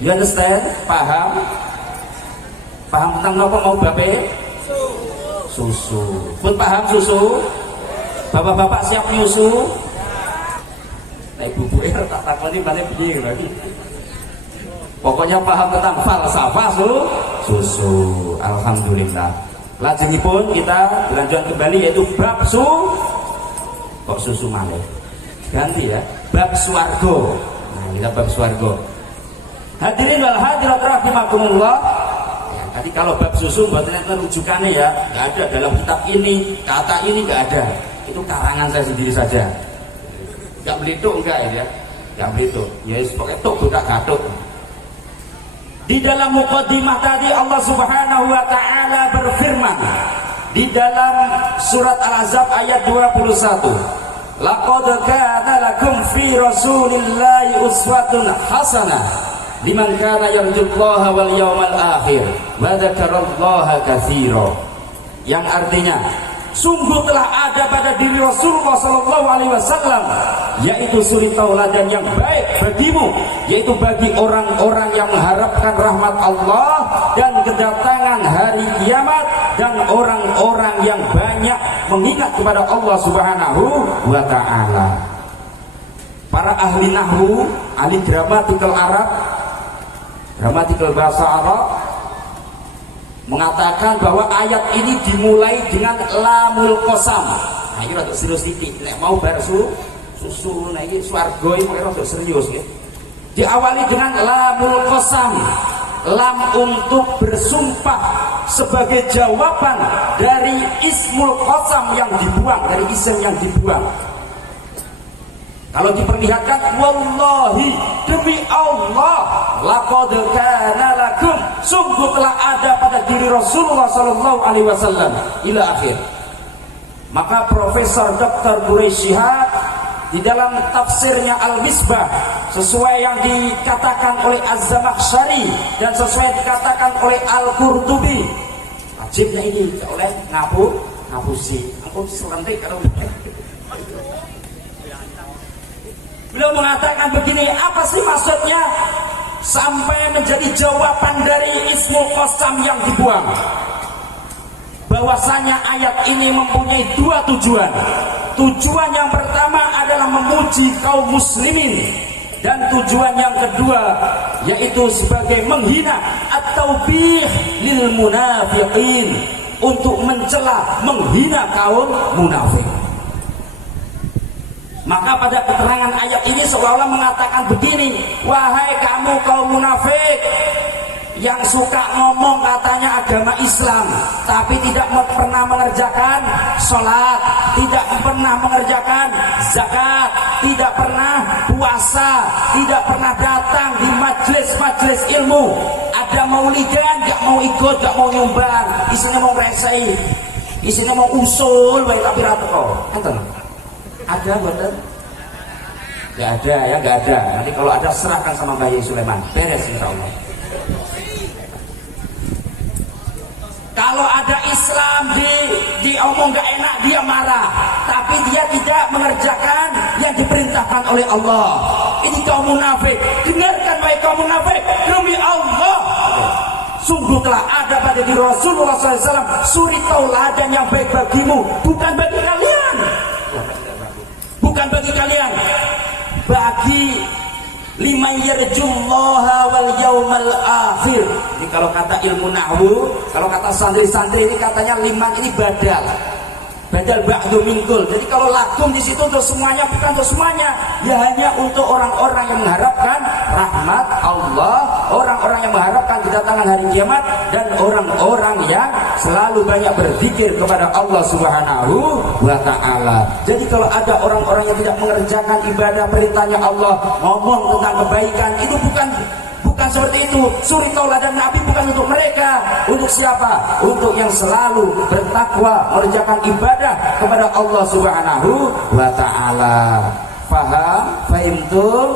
You understand? Paham? Paham tentang apa mau babe? Susu. Pun paham susu? Bapak-bapak siap nyusu? Nah ibu-ibu tak takoni balik piye lagi. Pokoknya paham tentang falsafah susu. Alhamdulillah. Lajengipun kita lanjutkan kembali yaitu bab kok susu malih. Ganti ya. Bab swarga. Nah, kita bab swarga. Hadirin wal hadirat rahimakumullah. Ya, tadi kalau bab susu mboten enten rujukannya ya, enggak ada dalam kitab ini, kata ini enggak ada. Itu karangan saya sendiri saja. Enggak belituk enggak ya? Enggak belituk. Ya wis pokoke tok budak gathuk. Di dalam muqaddimah tadi Allah Subhanahu wa taala berfirman di dalam surat Al-Ahzab ayat 21. Laqad kana lakum fi Rasulillahi uswatun hasanah liman kana yarjullaha wal yawmal akhir wa dzakarallaha katsira. Yang artinya sungguh telah ada pada diri Rasulullah SAW yaitu suri tauladan yang baik bagimu, yaitu bagi orang-orang yang mengharapkan rahmat Allah dan kedatangan hari kiamat, dan orang-orang yang banyak mengingat kepada Allah Subhanahu wa ta'ala. Para ahli nahwu, ahli gramatikal Arab, gramatikal bahasa Arab mengatakan bahwa ayat ini dimulai dengan lamul qasam. Nah ini rada serius titik. Nek mau bar susu nah iki swarga iki rada serius nggih. Diawali dengan lamul qasam. Lam untuk bersumpah sebagai jawaban dari ismul qasam yang dibuang, dari isim yang dibuang. Kalau diperlihatkan wallahi demi Allah laqad kana lakum, sungguh telah ada pada diri Rasulullah sallallahu alaihi wasallam ila akhir. Maka Profesor Dr. Quraisy Shihab di dalam tafsirnya Al-Misbah sesuai yang dikatakan oleh Az-Zamakhsyari dan sesuai yang dikatakan oleh Al-Qurtubi, wajibnya ini oleh ngapusi aku selentik kalau beliau mengatakan begini, apa sih maksudnya sampai menjadi jawaban dari ismul qasam yang dibuang? Bahwasanya ayat ini mempunyai dua tujuan. Tujuan yang pertama adalah memuji kaum muslimin, dan tujuan yang kedua yaitu sebagai menghina atau bih lil munafiqin, untuk mencela, menghina kaum munafik. Maka pada keterangan ayat ini seolah-olah mengatakan begini, wahai kamu kaum munafik yang suka ngomong katanya agama Islam tapi tidak pernah mengerjakan sholat, tidak pernah mengerjakan zakat, tidak pernah puasa, tidak pernah datang di majelis-majelis ilmu, ada maulidan gak mau ikut, gak mau nyumbang, isinya mau resei, isinya mau usul baik tapi ratu kok enten. Ada betul? Gak ada ya, gak ada. Nanti kalau ada serahkan sama Bayi Sulaiman, beres insya Allah. Kalau ada Islam diomong gak enak, dia marah, tapi dia tidak mengerjakan yang diperintahkan oleh Allah. Ini kaum munafik. Dengarkan baik kaum munafik, demi Allah, sungguh telah ada pada diri Rasulullah SAW suri tauladan yang baik bagimu, bukan bagi kalian. Bukan bagi kalian, bagi liman yarjullaha wal yaumal akhir. Ini kalau kata ilmu nahwu, kalau kata santri-santri ini katanya liman ini badal ba'du minkul. Jadi kalau lakum di situ untuk semuanya, bukan untuk semuanya, ya hanya untuk orang-orang yang mengharapkan rahmat Allah, orang-orang yang mengharapkan kedatangan hari kiamat, dan orang-orang yang selalu banyak berzikir kepada Allah Subhanahu wa ta'ala. Jadi kalau ada orang-orang yang tidak mengerjakan ibadah perintahnya Allah, ngomong tentang kebaikan, itu bukan seperti itu. Suri tauladan Nabi bukan untuk mereka. Untuk siapa? Untuk yang selalu bertakwa, mengerjakan ibadah kepada Allah Subhanahu wa ta'ala. Faham? Fahimtum?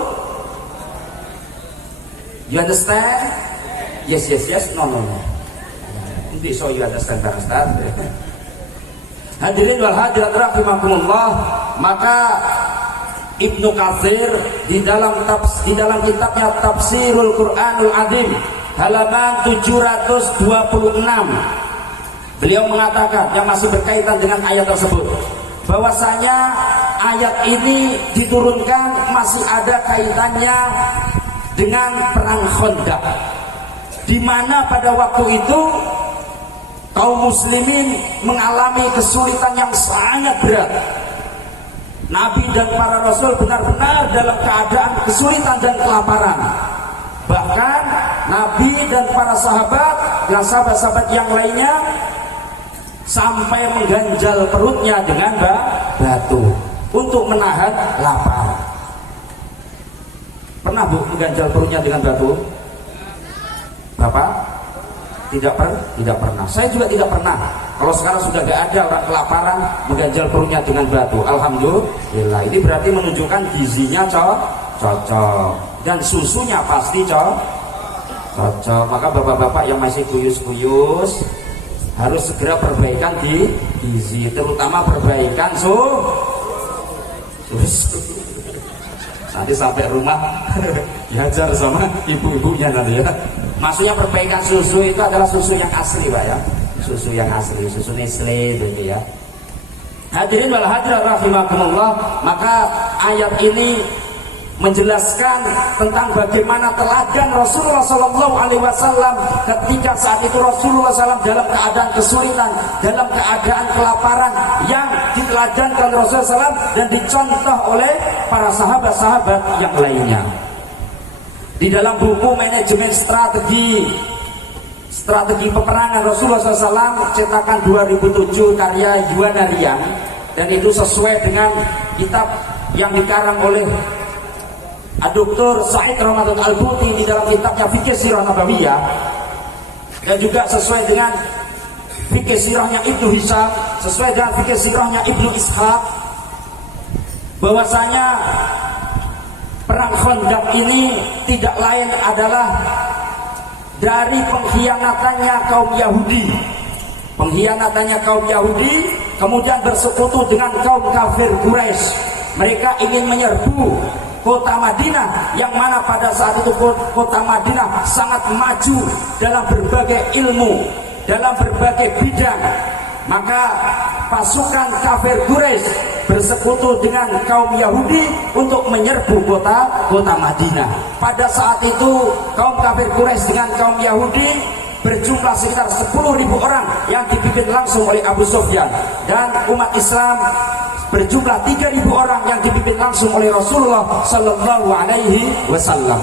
You understand? Yes. No. Nanti so you understand. Hadirin wal hadirat rahimakumullah. Maka Ibnu Katsir di dalam kitabnya Tafsirul Quranul Adzim halaman 726, beliau mengatakan yang masih berkaitan dengan ayat tersebut, bahwasanya ayat ini diturunkan masih ada kaitannya dengan perang Khandaq, di mana pada waktu itu kaum muslimin mengalami kesulitan yang sangat berat. Nabi dan para rasul benar-benar dalam keadaan kesulitan dan kelaparan. Bahkan Nabi dan para sahabat dan sahabat-sahabat yang lainnya sampai mengganjal perutnya dengan batu untuk menahan lapar. Pernah Bu mengganjal perutnya dengan batu? Bapak? Tidak pernah. Saya juga tidak pernah. Kalau sekarang sudah gak ada orang kelaparan mengganjal perutnya dengan batu. Alhamdulillah. Ini berarti menunjukkan gizinya cocok dan susunya pasti cocok. Maka bapak-bapak yang masih kuyus-kuyus harus segera perbaikan di gizi, terutama perbaikan susu. Nanti sampai rumah dihajar sama ibu-ibunya nanti ya. Maksudnya perbaikan susu itu adalah susu yang asli Pak ya, susu yang asli, susu Nestle gitu ya. Hadirin wal hadirat rahimakumullah, maka ayat ini menjelaskan tentang bagaimana teladan Rasulullah SAW ketika saat itu Rasulullah SAW dalam keadaan kesulitan, dalam keadaan kelaparan yang diteladankan Rasulullah SAW dan dicontoh oleh para sahabat-sahabat yang lainnya. Di dalam buku manajemen strategi peperangan Rasulullah SAW cetakan 2007 karya Yuana Rian, dan itu sesuai dengan kitab yang dikarang oleh Dr. Said Ramadan Al-Buti di dalam kitabnya Fikih Sirah Nabawiyah, dan juga sesuai dengan fikih sirahnya Ibnu Hisham, sesuai dengan fikih sirahnya Ibnu Ishaq, bahwasanya perang Khandaq ini tidak lain adalah dari pengkhianatannya kaum Yahudi. Pengkhianatannya kaum Yahudi kemudian bersekutu dengan kaum kafir Quraisy. Mereka ingin menyerbu kota Madinah, yang mana pada saat itu kota Madinah sangat maju dalam berbagai ilmu, dalam berbagai bidang. Maka pasukan kafir Quraisy bersekutu dengan kaum Yahudi untuk menyerbu kota Madinah. Pada saat itu kaum kafir Quraisy dengan kaum Yahudi berjumlah sekitar 10.000 orang yang dipimpin langsung oleh Abu Sufyan, dan umat Islam berjumlah 3.000 orang yang dipimpin langsung oleh Rasulullah Sallallahu Alaihi Wasallam.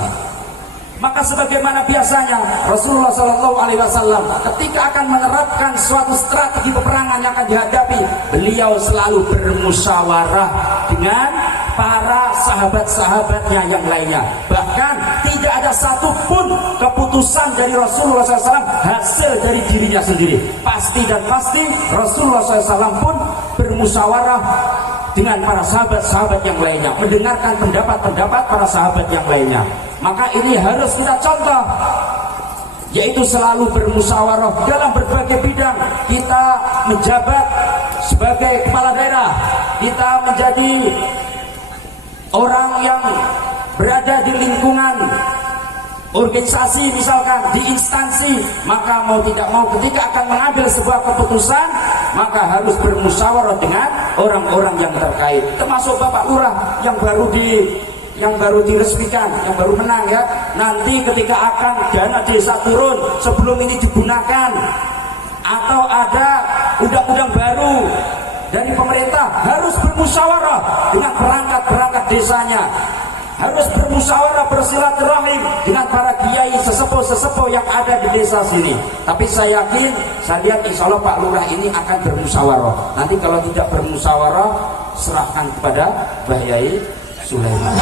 Maka sebagaimana biasanya Rasulullah Sallallahu Alaihi Wasallam ketika akan menerapkan suatu strategi peperangan yang akan dihadapi, beliau selalu bermusyawarah dengan para sahabat-sahabatnya yang lainnya. Bahkan tidak ada satupun keputusan dari Rasulullah SAW hasil dari dirinya sendiri. Pasti dan pasti Rasulullah SAW pun bermusyawarah dengan para sahabat-sahabat yang lainnya, mendengarkan pendapat-pendapat para sahabat yang lainnya. Maka ini harus kita contoh, yaitu selalu bermusyawarah dalam berbagai bidang. Kita menjabat sebagai kepala daerah, kita menjadi orang yang berada di lingkungan organisasi, misalkan di instansi, maka mau tidak mau ketika akan mengambil sebuah keputusan, maka harus bermusyawarah dengan orang-orang yang terkait, termasuk Bapak Lurah yang baru diresmikan, yang baru menang ya. Nanti ketika akan dana desa turun sebelum ini digunakan, atau ada undang-undang baru dari pemerintah, harus bermusyawarah dengan perangkat desanya, harus bermusyawarah, bersilaturahim dengan para kiai sesepuh-sesepuh yang ada di desa sini. Tapi saya yakin, saya lihat insya Allah Pak Lurah ini akan bermusyawarah. Nanti kalau tidak bermusyawarah, serahkan kepada Mbah Yai Sulaiman.